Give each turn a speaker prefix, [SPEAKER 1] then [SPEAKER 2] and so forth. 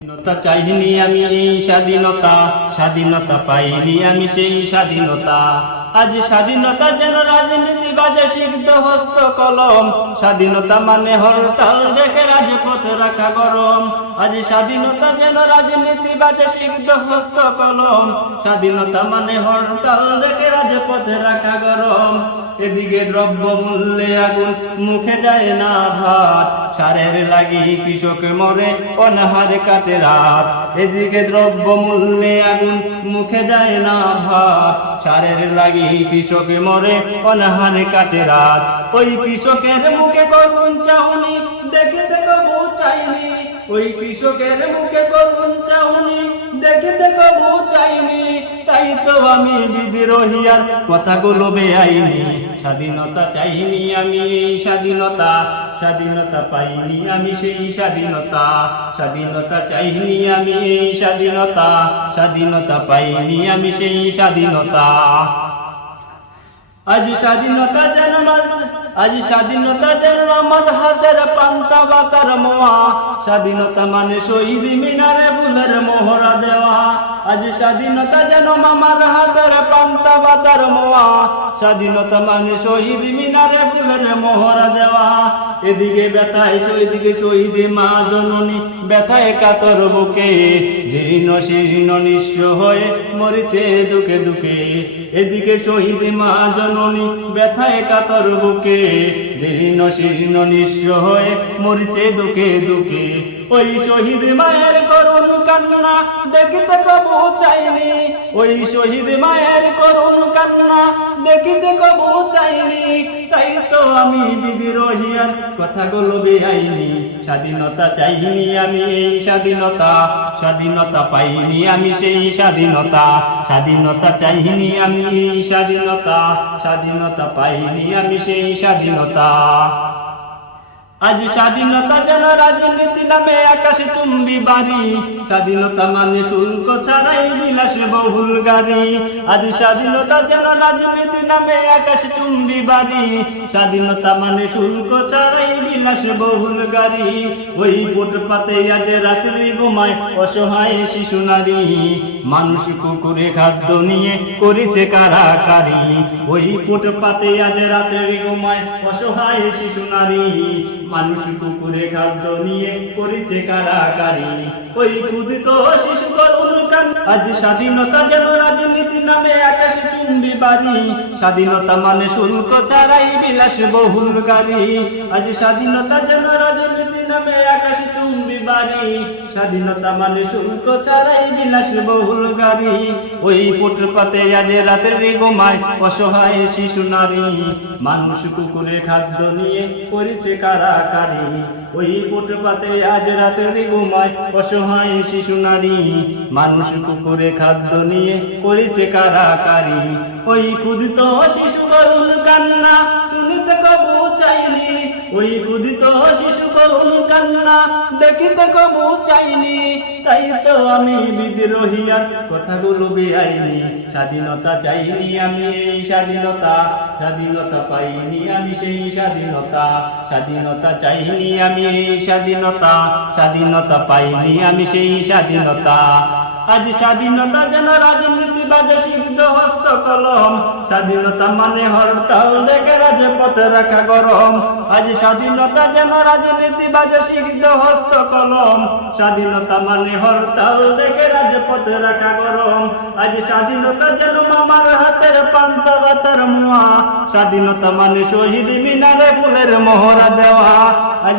[SPEAKER 1] স্বাধীনতা চাইনি আমি স্বাধীনতা। স্বাধীনতা পাইনি আমি, সেই স্বাধীনতা। আজ স্বাধীনতা যেন রাজনীতি বাজে, সিদ্ধ হস্ত কলম। স্বাধীনতা মানে হরতাল দেখে রাজপথে রাখা গরম। আজ স্বাধীনতা যেন রাজনীতি বাজে, সিদ্ধ হস্ত কলম। স্বাধীনতা মানে হরতাল দেখে রাজপথে রাখা গরম। এদিকে দ্রব্য মূল্যে আগুন মুখে যায় না ভাত। সারের লাগি কৃষক মরে, অনাহার কাটে রাত। এদিকে দ্রব্য মূল্যে আগুন মুখে যায় না ভাত। সারের লাগি কৃষক মরে, অনাহার কাটে রাত। ওই কৃষকের মুখে করুন চাউনি দেখে দেখো বউ চাইনি। ওই কৃষকের মুখে করুন চাউনি দেখে দেখো বউ চাইনি। তাই তো আমি বিদ্রোহিয়ার কথাগুলো বেআইনি। স্বাধীনতা চাইনি আমি এই স্বাধীনতা। স্বাধীনতা পাইনি আমি সেই স্বাধীনতা। স্বাধীনতা চাইনি আমি এই স্বাধীনতা। স্বাধীনতা পাইনি আমি সেই স্বাধীনতা। আজ স্বাধীনতা যেন আজ স্বাধীনতা যেন আমার হাতের পান্তা বাতার মোয়া। স্বাধীনতা মানে শহীদ মিনারে ফুলের মোহরা দেওয়া। আজ স্বাধীনতা যেন মামার হাতের পান্তা বাতার মোয়া। স্বাধীনতা মানে শহীদ মিনারে ফুলের মোহরা দেওয়া। এদিকে ব্যথায় এদিকে শহীদ মা জননী। ব্যথায় কাতর বুকে, জীর্ণ শীর্ণ নিঃস্ব হয়ে মরিছে দুঃখে দুঃখে। এদিকে শহীদ মা জননী, ব্যথায় কাতর বুকে, জীর্ণ শীর্ণ নিঃস্ব হয়ে মরিছে দুঃখে দুঃখে। ওই শহীদ মায়ের করুণ কান্না, দেখিতে কবু চাইনি। ওই শহীদ মায়ের করুণ কান্না দেখিতে কবু চাইনি তাই তো আমি বিদ্রোহিয়ার কথাগুলো বেআইনি। স্বাধীনতা চাইনি আমি, এই স্বাধীনতা। স্বাধীনতা পাইনি আমি, সেই স্বাধীনতা। স্বাধীনতা চাইনি আমি, এই স্বাধীনতা। স্বাধীনতা পাইনি আমি, সেই স্বাধীনতা। আজ স্বাধীনতা যেন রাজনীতি নামে আকাশে চুম্বি বাড়ি। স্বাধীনতা মানে শুল্ক ছাড়াই বিলাস বহুল গাড়ি। আজ স্বাধীনতা যেন রাজনীতি নামে আকাশে চুম্বি বাড়ি। স্বাধীনতা মানে শুল্ক ছাড়াই বিলাস বহুল গাড়ি। ওই ফুটপাতে আজ রাত্রি ঘুমায় অসহায় শিশু নারী। মানুষ কুকুরে খাদ্য নিয়ে করেছে কারাকারি। ওই ফুটপাতে আজ রাত্রি ঘুমায় অসহায় শিশু নারী। মানুষ কুকুরে খাদ্য নিয়ে করেছে কারাকারি ওই ক্ষুদিত শিশু আজ স্বাধীনতা যেন রাজনীতি নামে আকাশ চুম্বি বাড়ি। স্বাধীনতা মানে শুল্ক চারাই বিলাস বহুল গাড়ি। আজ স্বাধীনতা যেন রাজনীতি নামে আকাশ চুম্বি বাড়ি। স্বাধীনতা মানে শুল্ক ছাড়াই বিলাস বহুল গাড়ি। ওই ফুটপাতে আজ রাতের গোমায় অসহায় শিশু নারী। মানুষ কুকুরে খাদ্য নিয়ে করেছে কারাকারি। ওই ফুটপাতে আজ রাতের ঘুমায় অসহায় শিশু নারী। মানুষ কুকুরে খাদ্য নিয়ে করেছে কারাকারি। ওই ক্ষুদিত শিশু করুণ কান্না শুনিতে ওই ক্ষুদিত শিশু করুণ কান্না দেখিতে কবু চাইনি, তাই তো আমি বিদ্রোহিয়ার কথাগুলো বেআইনি। স্বাধীনতা চাইনি আমি, এই স্বাধীনতা। স্বাধীনতা পাইনি আমি সেই স্বাধীনতা। স্বাধীনতা চাইনি আমি, এই স্বাধীনতা। স্বাধীনতা পাইনি আমি সেই স্বাধীনতা। আজ স্বাধীনতা যেন রাজনীতি বাজে সিদ্ধ হস্ত কলম। স্বাধীনতা মানে হরতাল দেখে রাজপথে রাখা গরম। আজ স্বাধীনতা যেন রাজনীতি বাজে সিদ্ধ হস্ত কলম। স্বাধীনতা মানে হরতাল দেখে রাখা গরম। আজ স্বাধীনতা যেন মামার হাতের পান্তা বাতার স্বাধীনতা মানে শহীদ মিনারে ফুলের দেওয়া। আজ